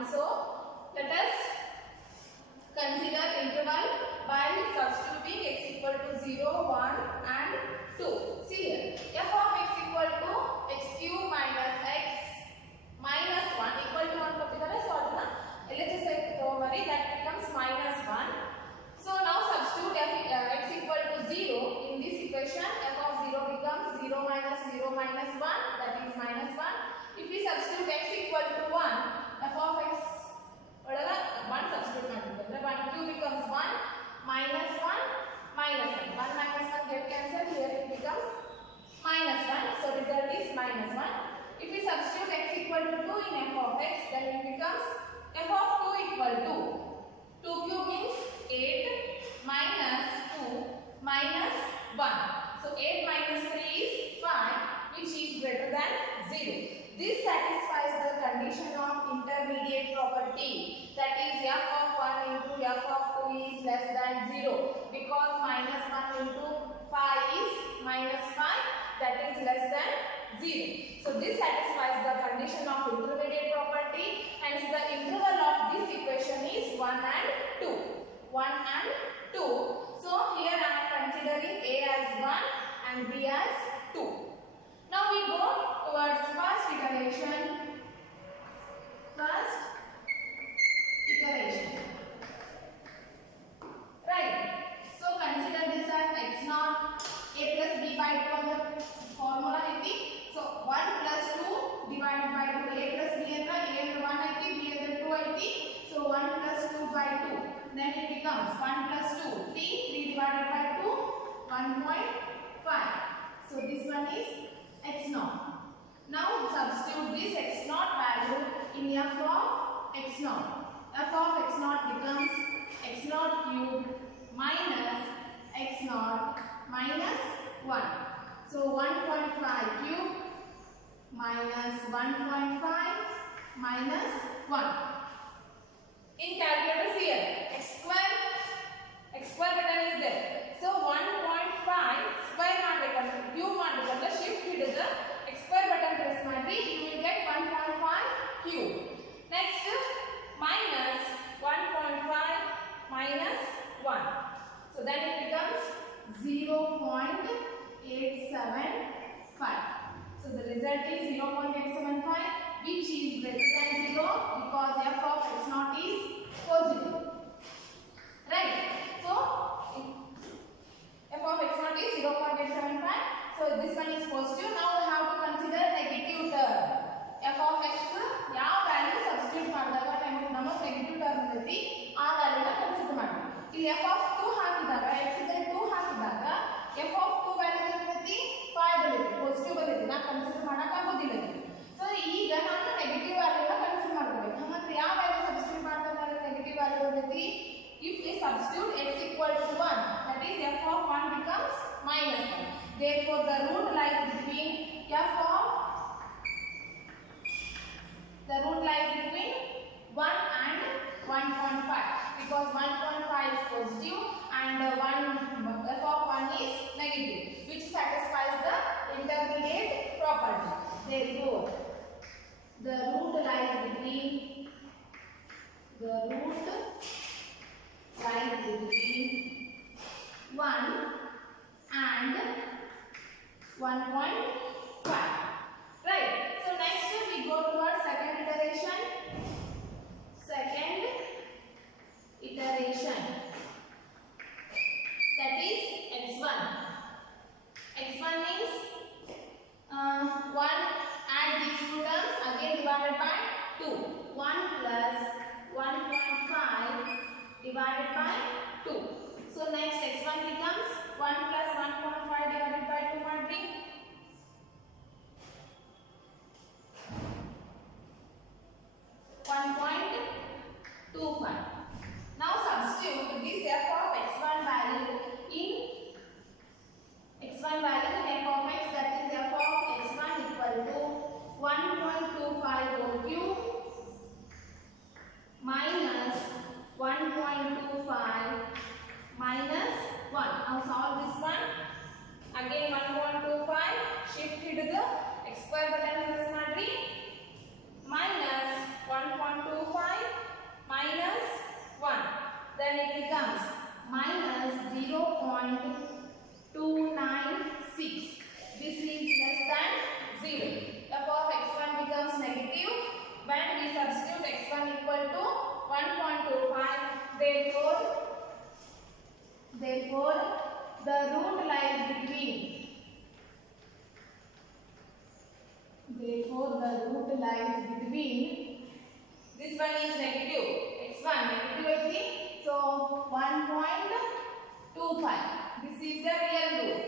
1. So let us consider interval by substituting x equal to 0, 1 and 2. See here, f of x equal to x cube minus x minus 1 equal to 1 ಕೊಟ್ಟಿದ್ದಾರೆ. So ಅದನ್ನ LHS ತಗೊಂಡ್ಬರಿ, that becomes minus 1. So now substitute x equal to 0 in this equation. F of 0 becomes 0 minus 1, that is minus 1. If we substitute x equal to 1, f of x 1 substitute ಮಾಡಿದ್ರೆ 1 cube becomes 1 minus 1 minus 1. 1 minus 1 get cancelled, here it becomes minus 1. So result is minus 1. If we substitute x equal to 2 in f of x, then it becomes f of 2 equal to 2 cube means 8 minus 2 minus 1. So 8 minus 3 is 5, which is greater than 0. This satisfies the condition of intermediate property, that is f of 1 into f of 2 is less than 0, because minus 1 into 5 is minus 5, that is less than 0. So this satisfies the condition of intermediate property, hence the interval of this equation is 1 and 2. 1 and 2. So here I am considering A as 1 and B as 2. Now we go towards first iteration. Right. So consider this as x naught a plus b by 2 on the formula iti. So 1 plus 2 divided by 2. A plus b and a and 1 iti, b and 2 iti. So 1 plus 2 by 2. Then it becomes 1 plus 2. 3 divided by 2, 1.5. So this one is x naught. Now substitute this x naught value in f of x naught. F of x naught becomes x naught cube minus x naught minus 1. So 1.5 cube minus 1.5 minus 1. In calculators here, x square button is there. So 1.5 square ಮಾಡಬೇಕಂದ್ರೆ cube ಮಾಡಬೇಕಂದ್ರೆ shift ಹಿಡಿದು x square button press ಮಾಡಿ, you will get 1.5 cube. Next minus 1.5 minus 1. So then it becomes 0.875. So the result is 0.875, which is greater than 0 because f of x naught is positive. Right. So f of x naught is 0.875. So this one is positive. Now we have to consider negative term. F of x ಯಾವ value substitute ಮಾಡಿದಾಗ ನಮಗೆ negative term ಇರುತ್ತೆ, ಆ ವ್ಯಾಲ್ಯೂನ consider ಮಾಡಬೇಕು. ಇಲ್ಲಿ f of 2 ಹಾಕಿದಾಗ x ಇದ್ರೆ 2 ಹಾಕಿದಾಗ f of 2 ವ್ಯಾಲ್ಯೂ ಇರುತ್ತೆ 5 ಬರುತ್ತೆ, ಪಾಸಿಟಿವ್ ಬರುತ್ತೆ, ನಾ ಕನ್ಸಿಡರ್ ಮಾಡಕ ಆಗೋದಿಲ್ಲ. ಸೊ ಈಗ ನಾನು ನೆಗೆಟಿವ್ ವ್ಯಾಲ್ಯೂನ ಕನ್ಸಿಡರ್ ಮಾಡಬೇಕು. ಮತ್ತೆ ಯಾವ ವ್ಯಾಲ್ಯೂ ಸಬ್ಸ್ಟಿಟ್ಯೂಟ್ ಮಾಡಿದಾಗ ನೆಗೆಟಿವ್ ವ್ಯಾಲ್ಯೂ ಬರುತ್ತೆ? If we substitute x equal to 1, that is f of 1 becomes minus 1. Therefore the root lies between 1 and 1.5, because 1.5 is positive and f of 1 is negative, which satisfies the intermediate property. Therefore the root lies between 1 and 1.5. Right. So next we go to our second iteration. That is x1. x1 means 1, add these two terms, again divided by 2. 1 plus 1.5 divided by 2. So next x1 becomes 1 plus 1.5 divided by 2 ಮಾಡಿ 1.25. Now substitute this f of x1 value in f of x, that is f of x1 equal to 1.25 whole cube minus 1.25 minus 1. Now solve this one. Again 1.25 shift ಹಿಡಿದು x square button press ಮಾಡಿ minus 1.25 therefore the root lies between. Therefore the root lies between. This one is negative. X1 negative 80. So 1.25. This is the real root.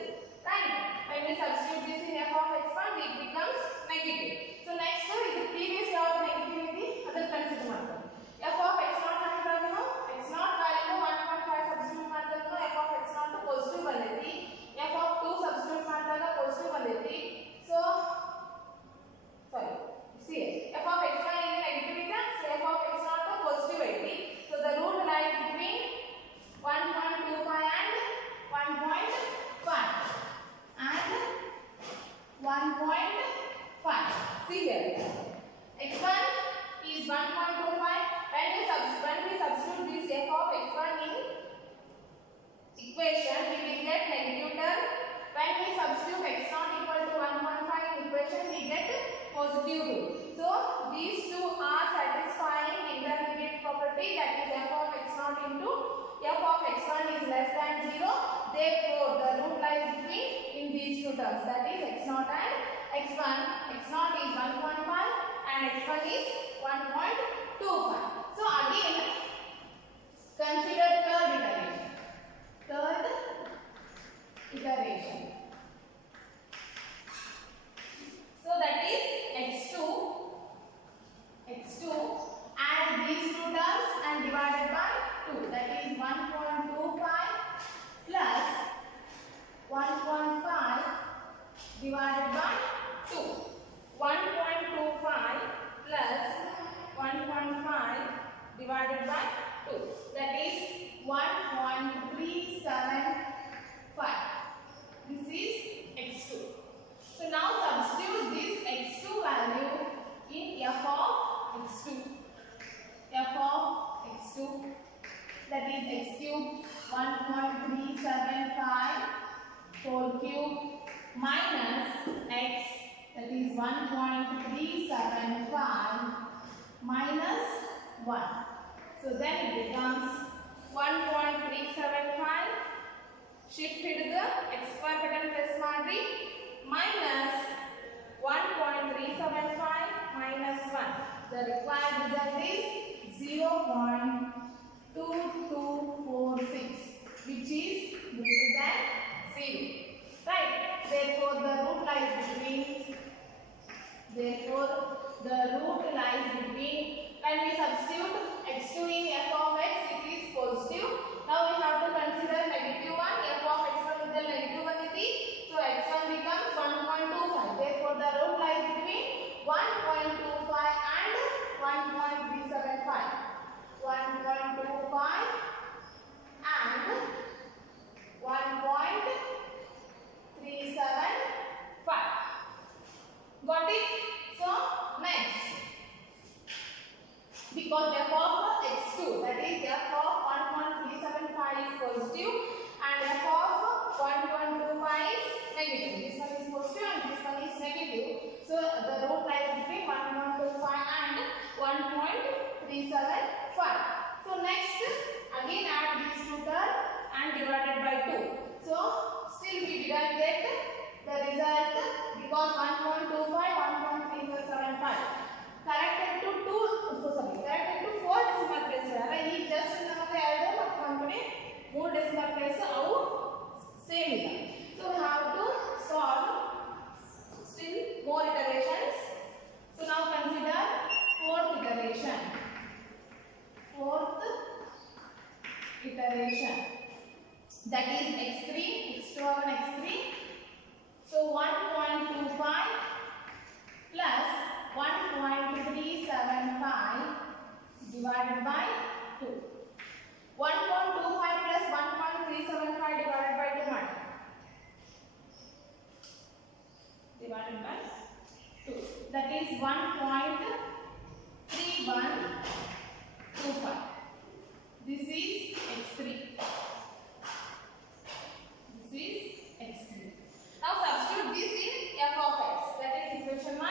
Right? When we substitute this in f of x1, it becomes negative. So next is the previous law of negativity. Other consider marker. F of x0 ano x0 value 1.5 substitute ಮಾಡ್ತಾನೋ f of x0 positive ಬಂದೈತಿ. f of 2 substitute ಮಾಡಿದಾಗ positive ಬಂದೈತಿ. So sorry. See f of x1 is negative ಇದೆ. So f of x0 positive ಐತಿ. So the root lies between 1.25 and 1.5 and 1.5. See here. x1 is 1.25. When we substitute this f of x1 in equation, we will get negative term. When we substitute x0 equal to 1.5 in equation, we get positive root. So these two are satisfying intermediate property, that is f of x0 into f of x1 is less than 0. Therefore the root lies between in these two terms, that is x0 and x1. x0 is 1.5 and x1 is 1.25. So again consider third iteration. So that is x2 add these two terms and divided by 2, that is 1.25 plus 1.5 divided by 2. 1.25 plus 1.5 divided by 2, that is 1.375. This is x2. So now substitute this x2 value in f of x2. F of x2, that is x cube 1.375 whole cube minus x, that is 1.375 minus 1. So then it becomes 1.375. Shift to the x square button press ಮಾಡಿ minus 1.375 minus 1. The required result is 0.2246, which is greater than 0. Right? Therefore the root lies between. When we substitute x2 in f of x, it is positive. Now we have to consider negative one. F of x1 is the negative one. So x1 becomes 1.25. Therefore the root lies between 1.25 and 1.375. 1.25 and 1.375. Got it? So next, because f of x2, that is f of 1.375 is positive and f of 1.25 is negative. This one is positive and this one is negative. So the root lies between 1.25 and 1.375. So next, again add these two terms and divided by 2. So still we didn't get the result because 1.25, 1.375. Corrected to 4 decimal place. He just नमगे ಎರಡು ಮತ್ತು ನಮಗೆ 3 decimal place ಅವು same ಇಲ್ಲ. So we have to solve still more iterations. So now consider fourth iteration. That is x3, x2 and x3. So 1.25 plus 1.375 divided by 2. 1.25 plus 1.375 divided by 2 divided by 2. That is 1.3125. This is x3. Now substitute this in f of x. That is equation 1.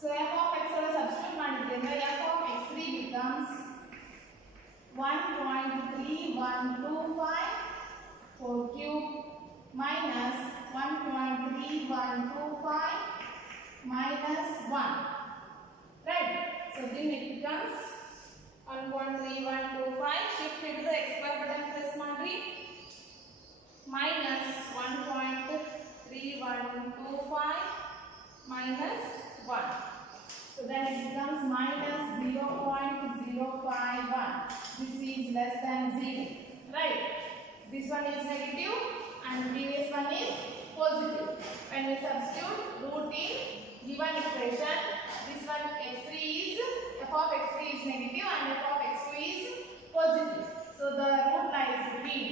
So f of x substitute ಮಾಡಿದ್ರೆ f of x3 becomes minus 1.3125 minus 1. Right? So then it becomes 1.3125. Shift it to the x square button press ಮಾಡಿ. Minus 1.3125 minus 1. So then it becomes minus 0.051. This is less than 0. Right? This one is negative and previous one is positive. When we substitute root in given expression, this one x3 is f of x3 is negative and f of x2 is positive. So the root lies between.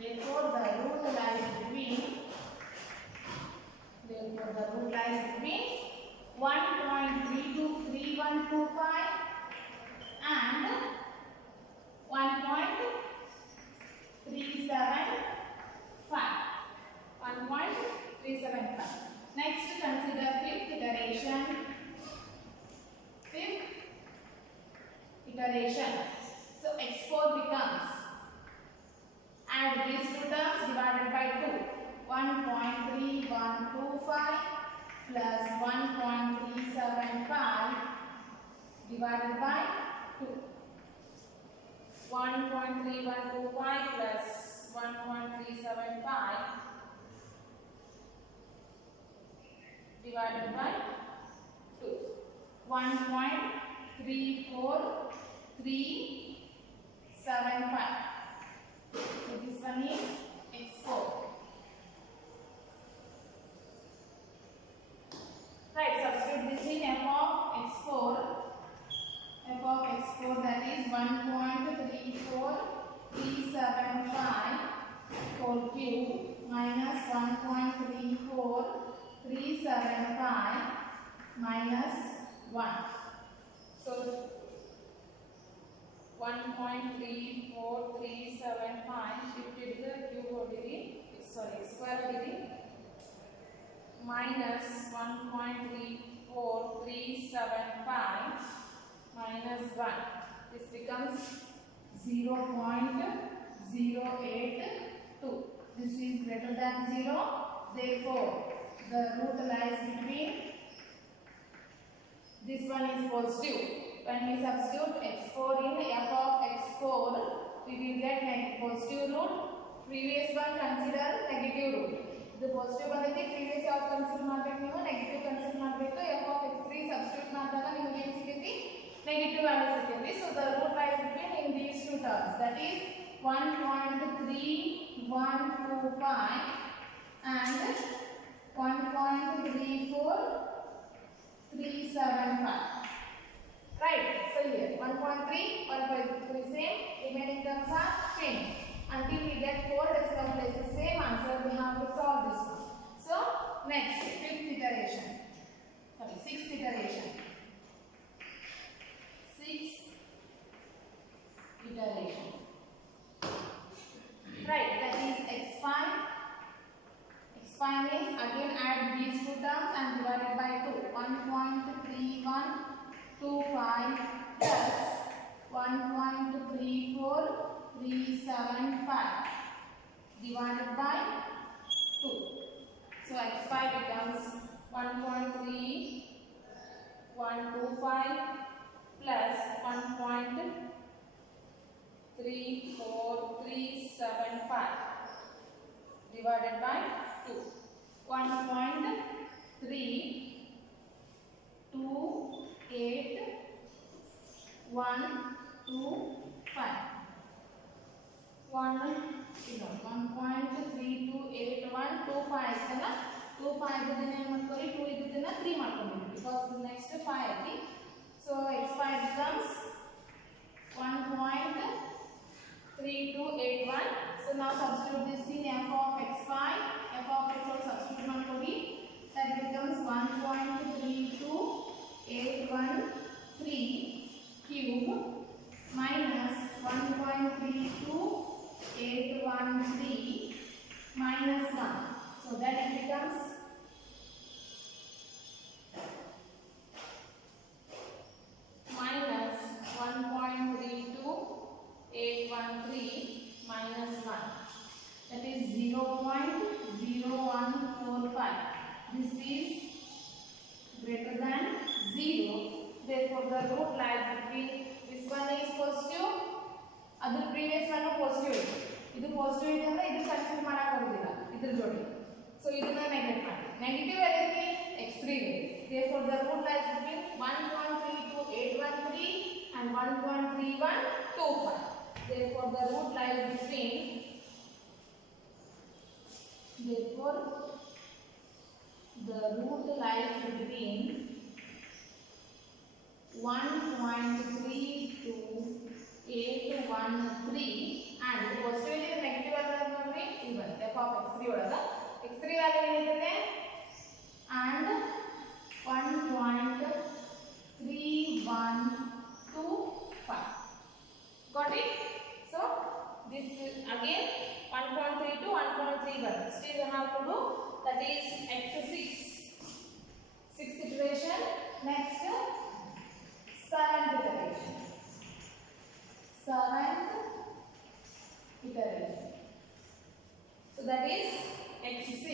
Therefore the root lies between. 1.323125 and 1.375. 1.375. Next, consider fifth iteration. So x4 becomes, add these two terms divided by 2. 1.3125 plus 1.375 divided by 2. 1.3125 plus 1.375 divided by 2. 1.34375. So this one is x4. Right, substitute this in f of x4. F of x4, that is 1.34375 whole cube minus 1.34375 minus 1. So 1.34375 shifted the cube already, sorry, square already, minus 1.34375 minus 1. This becomes 0.082. This is greater than 0. Therefore, the root lies between. This one is positive. When we substitute x4 in f of x4, we will get positive root. Previous one consider negative root. The positive one is previous ಯಾವುದು consider ಮಾಡಬೇಕು ನೀವು negative consider ಮಾಡಬೇಕು f of x3 substitute ಮಾಡಿದಾಗ ನಿಮಗೆ ಏನು ಸಿಗುತ್ತೆ negative value ಸಿಗುತ್ತೆ so the root lies between in these two terms that is 1.3125 and 1.34375. Right, so here 1.3 1.3 same, remaining terms are same. Until we get 4 decimal places same answer, we have to solve this one. So next, sixth iteration. Right, that is x5. x5 means again add these two terms and divided by 2. 1.3125 plus 1.34375 divided by 2. So x5 becomes 1.3125 plus 1.34375 divided by 2. 1.32812 ಇದನ್ನ 25 ಇದನ್ನ ಏನು ಮಾಡ್ಕೊಳ್ಳಿ 2 ಇದನ್ನ 3 ಮಾಡ್ಕೊಳ್ಳಿ because next 5 ಐತಿ so x5 becomes 1.3281 so now substitute this in f of x5 substitute ಮಾಡ್ಕೊಳ್ಳಿ that becomes 1.32813 cube minus 1.32813 minus 1. So that it becomes minus 1.32813 minus 1. That is 0.082. negative value x3 value. Therefore, the root lies between 1.32813 and 1.3125. Therefore, the root lies between 1.32813 and positive value negative value even f of x3 ಒಳಗೆ x3 value ಏನಿದೆ and 1.3125. Got it? So this is again 1.3 to 1.31. Still we have to do, that is x6. Sixth iteration. Next, seventh iteration. So that is x6.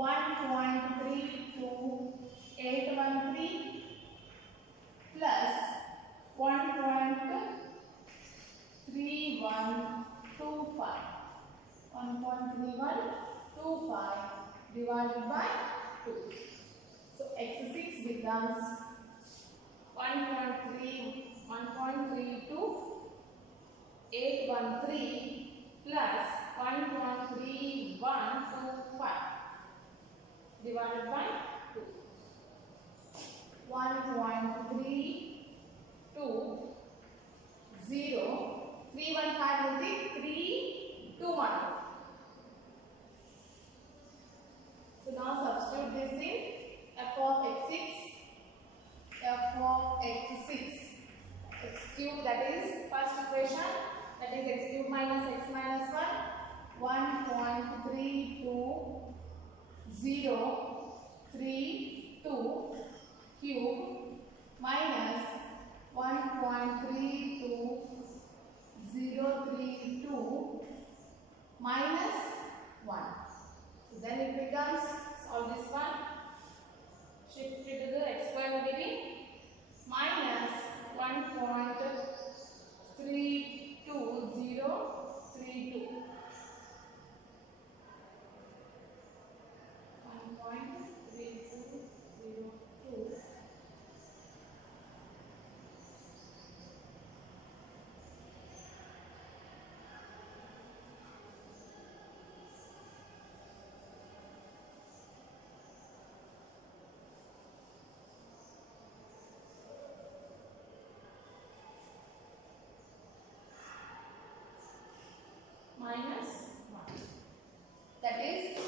1.32813 plus 1.3125. 1.3125 divided by 2. So x6 becomes 1.32813 plus 1.3125 divided by 2. 315 will be 321. So now substitute this in f of x6. F of x6. X cube, that is first equation, that is x cube minus x minus 1. 1.32032 cube minus 1.32032 minus 1. So then it becomes, solve this one, shift it to the x square degree, minus 1.32032. 1.3202 minus 1, that is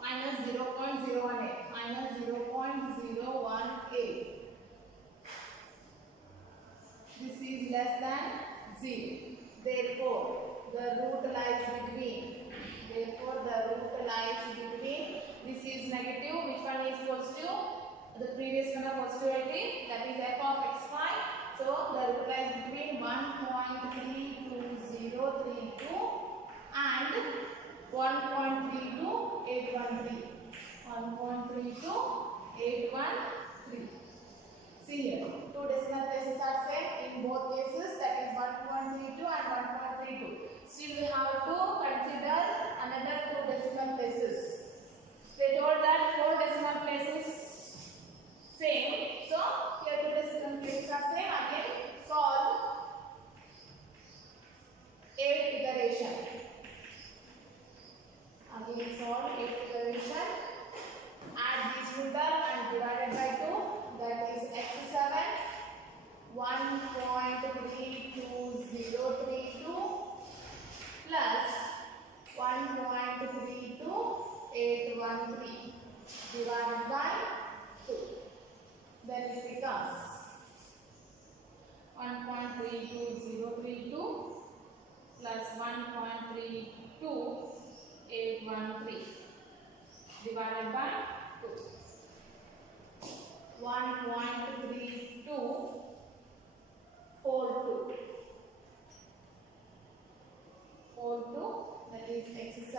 minus 0.018, minus 0.018. This is less than 0. Therefore, the root lies between. This is negative. Which one is positive? The previous one was positivity. That is f of x5. So the root lies between 1.32032 and 1.32813. 1.32813. See here, two decimal places are same in both cases, that is 1.32 and 1.32. Still we have to consider another two decimal places. They told that four decimal places same. So here two decimal places are same. Again solve 8 iteration. Again solve 8 iteration. Add these two terms and divided by 2. That is x7 1.32032 plus 1.32813 divided by 2. Then it becomes 1.32032 plus 1.32813 divided by 2. 1.3242, that is x7.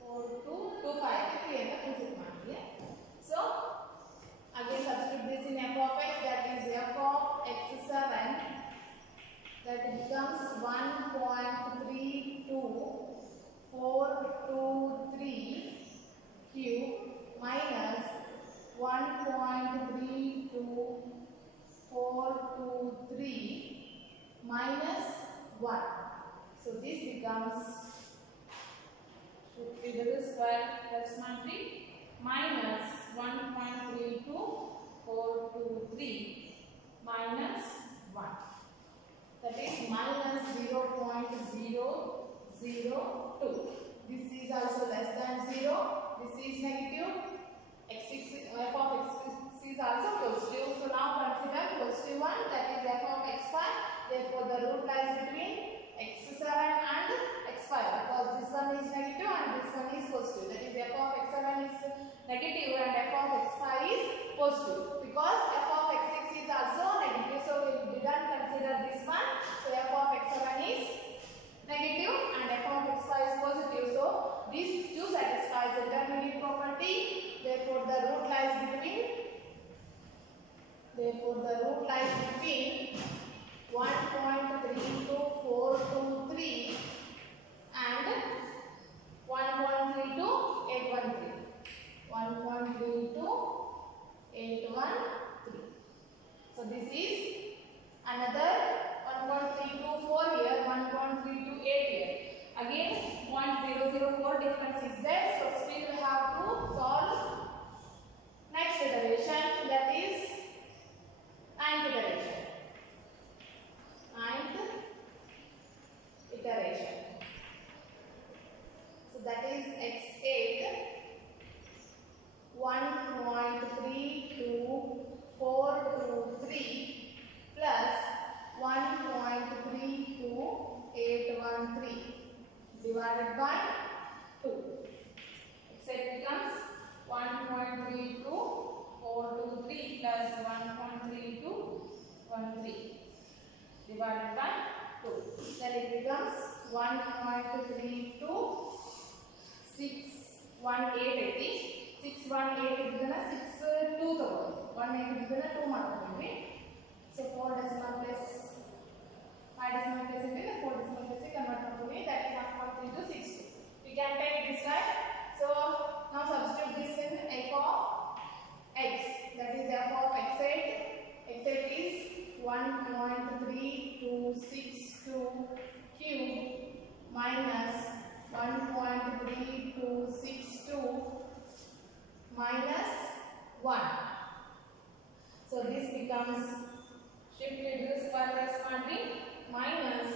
4225. So again substitute this in f of x, that is f of x7, that becomes minus 1. So this becomes should be the square plus 1 minus 1.32423 minus 1. That is minus 0.002. This is also less than 0. This is negative. F of x is also positive. So now consider positive one, that is f of x5. Therefore the root lies between x7 and x5 because this one is negative and this one is positive. That is f of x7 is negative and f of x5 is positive because f of x6 is also negative. So we didn't consider this one. So f of x7 is negative and f of x5 is positive. So these two satisfy the intermediate property. Therefore the root lies between 1.32423 and 1.32813. 1.32813. So this is another 1.324 here, 1.328 here. Again 0.004 difference is there. So still we have to solve next iteration, that is ninth iteration. So that is x8 1.32423 plus 1.32813 divided by 2. x8 becomes 1.32423 plus 1.3213 divided by 2. Then it becomes 1.32618. 618 is 2 180 is 2 ಮಾಡ್ತೀವಿ. So 4 decimal place 5 decimal place into 4 decimal place convert ಮಾಡ್ತೀವಿ. That is 1.3262. We can take this right. So now substitute this in f of x, that is f of x8. x8 is 1.3262 cube minus 1.3262 minus 1. So this becomes shift to the square corresponding minus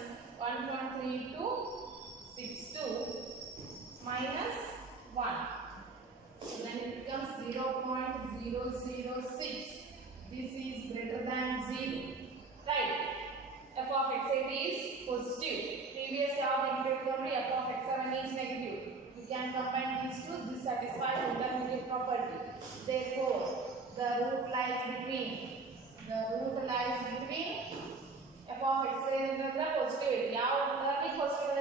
1.3262 minus 1. So then it becomes 0.006. This is greater than 0. Right? F of x8 is positive. Previous of negative only f of x7 is negative. We can combine these two. This satisfies intermediate property. Therefore, the root lies between f of x8 and the positivity. Now, early positivity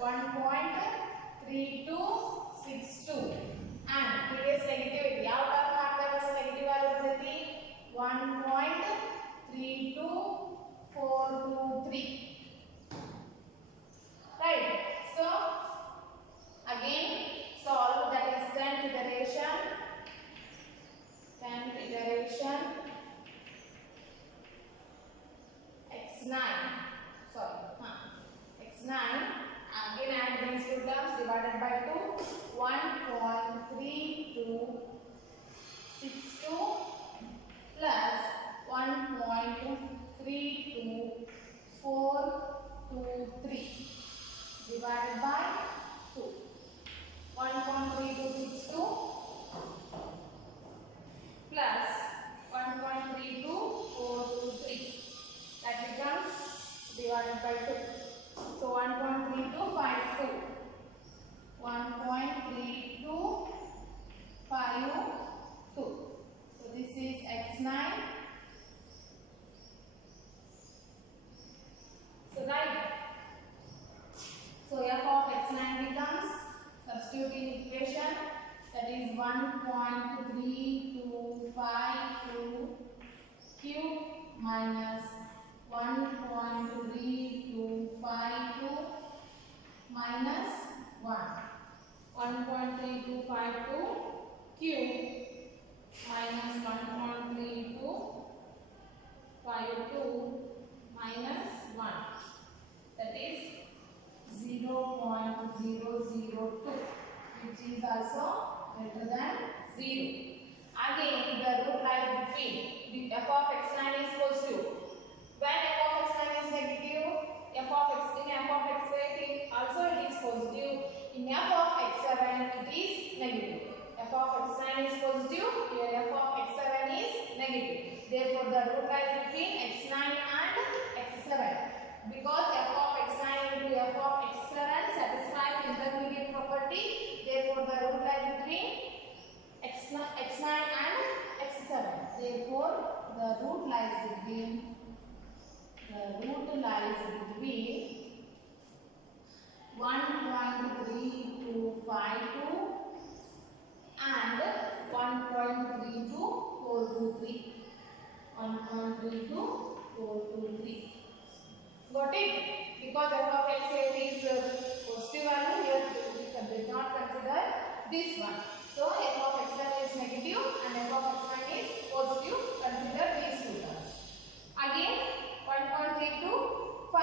1.3262 and previous negativity. Now, negative value 1.32423. Right? So again solve, that is 10th iteration. x9. x9. Again add these two terms divided by 2. 1.3262 plus 1.32423 divided by 2. 1.3262 plus 1.32423, that becomes divided by 2. So 1.3252. 1.3252. So this is x9. So right. So f of x9 becomes, substitute in equation, that is 1.3252 cube minus 1.3252 minus 1. 1.3252 cube minus 1.3252 minus 1. greater than 0. Again, the root lies between. The f of x9 is positive. When f of x9 is negative, f of x in f of x8 also it is positive. In f of x7 it is negative. F of x9 is positive, here f of x7 is negative. Therefore, the root lies between x9 and x7. Because f of x9 into f of x7 satisfies intermediate property, therefore the root lies between x9 and x7. Therefore, the root lies between 1.3252 and 1.32423. 1.32423. Got it? Because f of x8 is positive value, here we did not consider this one. So f of x7 is negative and f of x9 is positive. Consider these two terms. Again, 1.325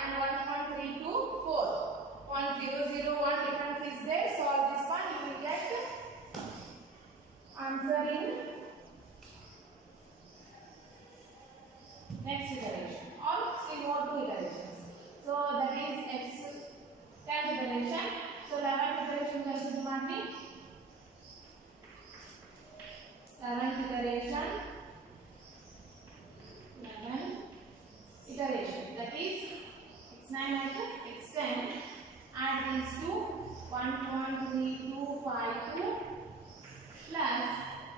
and 1.324. 1001 difference is there. Solve this one. You will get answer in next iteration or still more two iterations. So that is x 10th iteration. So 11th iteration consider ಮಾಡಿ 11th iteration. 11th iteration, that is x9 and x10. Add these two, 1.3252 plus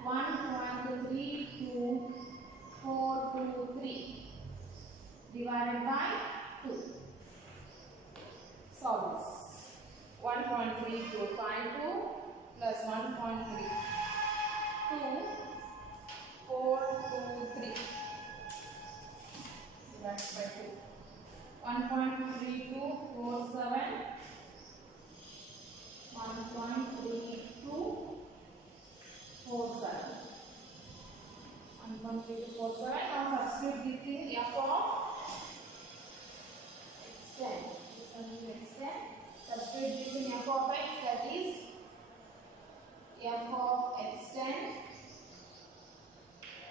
1.32423 divided by 2. Solve this. 1.3252 plus 1.32423 divided by 2. 1.3247, 1.3247. 1.3247. Now substitute this in f of x10. This one is x10. Substitute this in f of x, that is f of x10.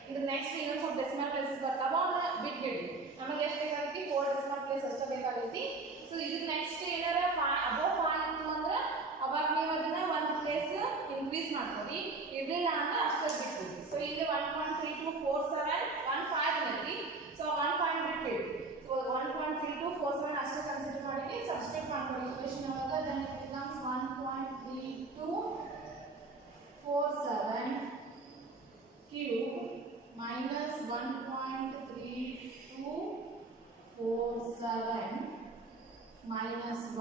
In the next units of decimal places ಬರ್ತಾವ ಬಿಟ್ ಬಿಡಿ. ನಮಗೆ ಎಷ್ಟು ಬೇಕಾಗೈತಿ 4 decimal place ಅಷ್ಟೇ ಬೇಕಾಗೈತಿ. So ಇದು next ಏನಾರ above 5 ಇತ್ತು ಅಂದ್ರೆ ಅವಾಗ ನೀವು ಅದನ್ನ ಒಂದು ಪ್ಲೇಸ್ ಇನ್ಕ್ರೀಸ್ ಮಾಡ್ತೀರಿ, ಇರಲಿಲ್ಲ ಅಂದ್ರೆ ಅಷ್ಟೇ ಬಿಟ್ಬಿಡಿ. ಸೊ ಇಲ್ಲಿ 1.3247 15 ಐತಿ. ಸೊ 15 ಬಿಟ್ಬಿಡಿ. ಸೊ 1.3247 ಅಷ್ಟೇ ಕನ್ಸಿಡರ್ ಮಾಡಿ ಸಬ್ಸ್ಟಿಟ್ಯೂಟ್ ಮಾಡ್ಕೊಳ್ಳಿ ಈಕ್ವೇಷನ್ ಒಳಗ. then it becomes 1.3247 cube minus 1.3247 minus 1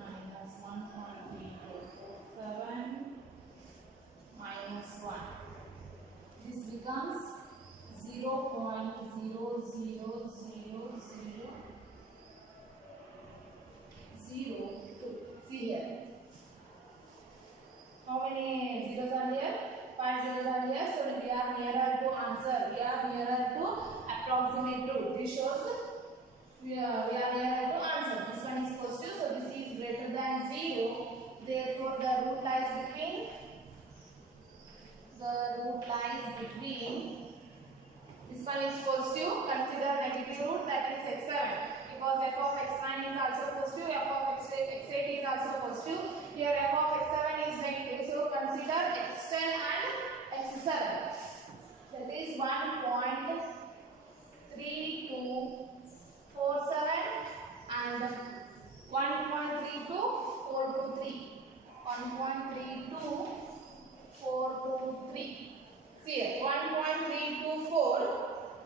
minus 1.3247 minus 1. This becomes 0.00002. See here. How many zeros are here? 5 zeros are here. So we are nearer to answer. We are nearer to approximate root. This shows we are nearer to answer. This one is positive, so this is greater than 0. Therefore, the root lies between. This one is positive. Consider negative root, that is x7. Because f of x9 is also positive, f of x8 is also positive. Here f of x7 is negative, so consider x10 and x7. That is 1.3247 and 1.32423. 1.32423. See here, 1.324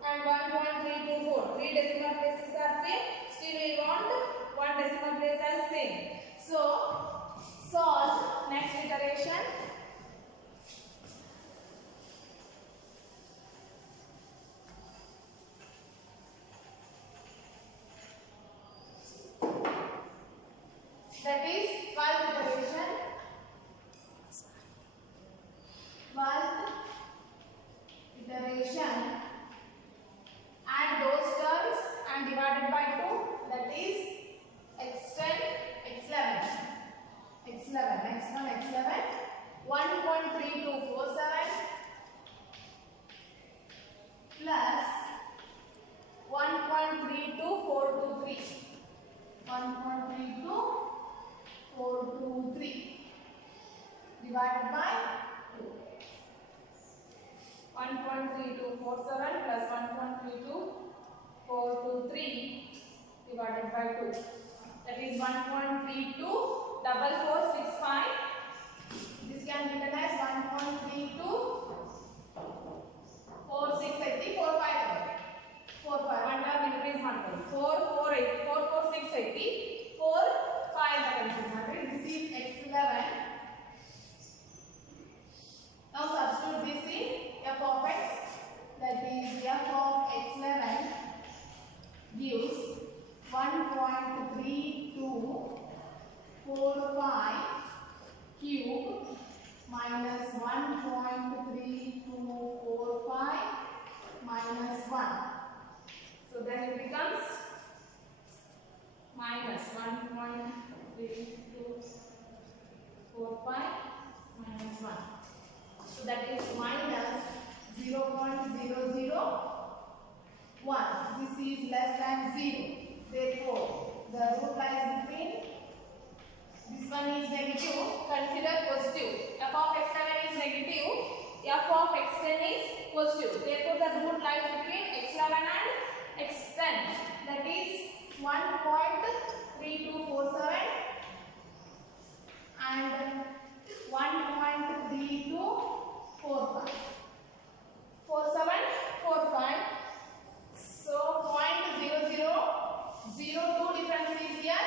and 1.324. 3 decimal places are same. Still we want 1 decimal place as same. So solve next iteration. That is 12th iteration. divided by 2. 1.3247 plus 1.32423 divided by 2. That is 1.324465. This can be written as 1.324680 45 one term increase 1 term 44680 45 this is x11. Now substitute this in f of x, that is f of x11 gives 1.3245 cube minus 1.3245 minus 1. So then it becomes minus 1.3245 minus 1. So that is minus 0.001. This is less than 0. Therefore, the root lies between. This one is negative. Consider positive. F of x11 is negative. F of x10 is positive. Therefore, the root lies between x11 and x10. That is 1.3247 and 1.3245. 4745. So 0.0002 difference is here.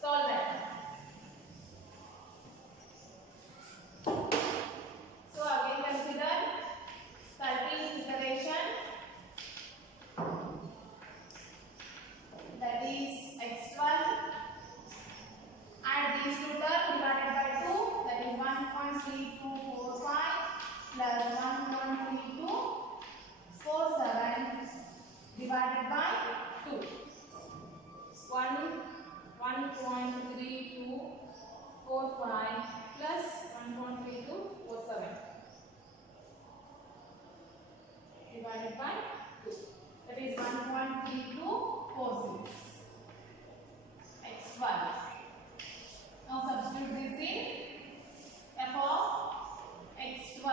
Solve that. So again consider 13th iteration, that is x12. Add these two terms divided by 2, that is 1.3245 plus 1.3247 divided by 2. 1.3245 plus 1.3247 divided by 2. That is 1.3246 x1. Now substitute this in f of x12,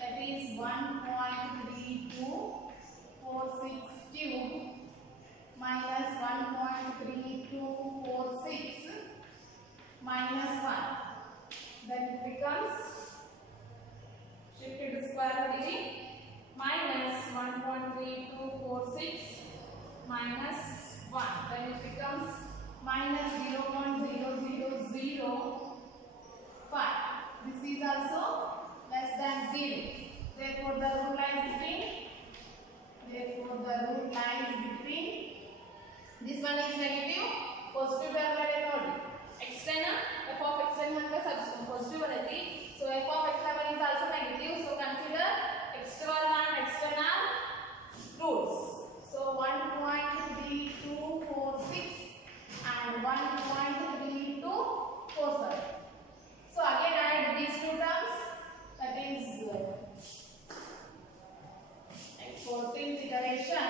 that is 1.3246 cube minus 1.3246 minus 1. Then it becomes shifted to square digit minus 1.3246 minus 1. Then it becomes minus 0.0005. This is also less than 0. Therefore, the root lies between. This one is negative. Positive term x10 f of x10 positive value. So f of x11 is also negative. So consider x12 and x10 are roots. So 1.3246 and 1.3247. So again add these two terms, that is 14th iteration.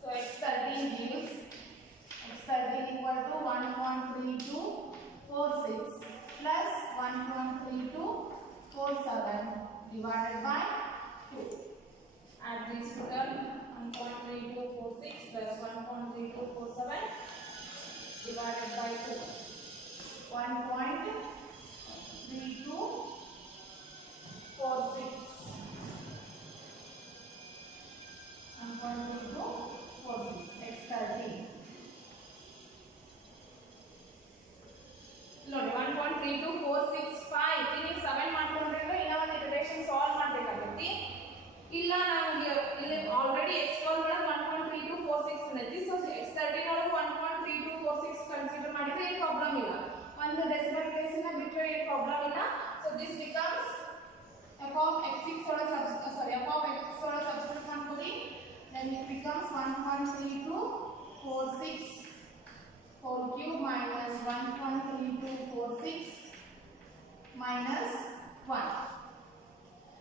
So x13 gives x13 equal to 1.3246 plus 1.3247 divided by 2. Add these two terms, 1.3246 plus 1.3247 divided by 2. 1.3246. 1.3246 x13. ನೋಡಿ 1.32465 ಇಲ್ಲಿ 7 ಮಾಡ್ಕೊಂಡ್ರೆ ಇನ್ನ ಒಂದು ಇಟರೇಷನ್ solve ಮಾಡಬೇಕಾಗುತ್ತೆ. ಇಲ್ಲ ನಾವು ಇಲ್ಲಿ already x12 ಒಳಗೆ 1.3246 ಬಂದೈತಿ. ಸೊ x13 ಒಳಗೆ 1.3246 ಕನ್ಸಿಡರ್ ಮಾಡಿದ್ರೆ ಏನು ಪ್ರಾಬ್ಲಮ್ ಇಲ್ಲ. ಒಂದು ಡೆಸಿಮಲ್ ಪ್ಲೇಸ್ ನ ಬಿಟ್ಟರೆ ಏನು ಪ್ರಾಬ್ಲಮ್ ಇಲ್ಲ. So this becomes f of x6 ಒಳಗೆ f of x ಒಳಗೆ ಸಬ್ಸ್ಟಿಟ್ಯೂಟ್ ಮಾಡ್ಕೊಳ್ಳಿ. Then it becomes 1.3246 whole cube minus 1.3246 minus 1.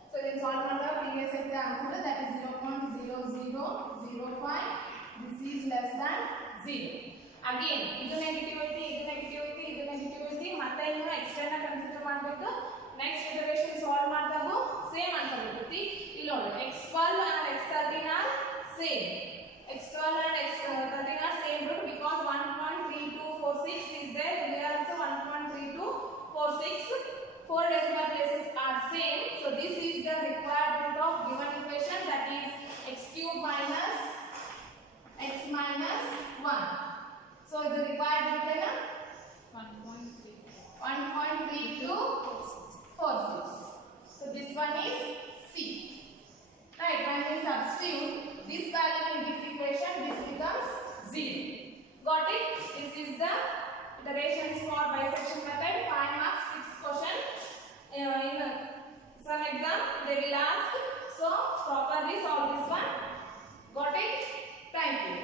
So then solve the previous answer, that is 0.0002. 0, 0, 5. This is less than 0. Again, ಇದು negativity, ಇದು negativity, ಇದು negativity. ಮತ್ತೆ ಇನ್ನು extend ನ consider ಮಾಡಬೇಕು. Next iteration solve ಮಾಡಿದಾಗ same answer ಬರುತ್ತೆ. ಇಲ್ಲಿ ನೋಡಿ x12 and x13 are same. x12 and x13 are same root because 1.3246 is there. Here also 1.3246. 4 decimal places are same. So this is the required root of given equation, that is x cube minus x minus 1. So the required root is 1.3246. So this one is C. Right, when we substitute this value in this equation, this becomes 0. Got it? This is the iterations for bisection method. 5 marks, 6 question. In some exam they will ask, so properly solve this one. Got it? Thank you.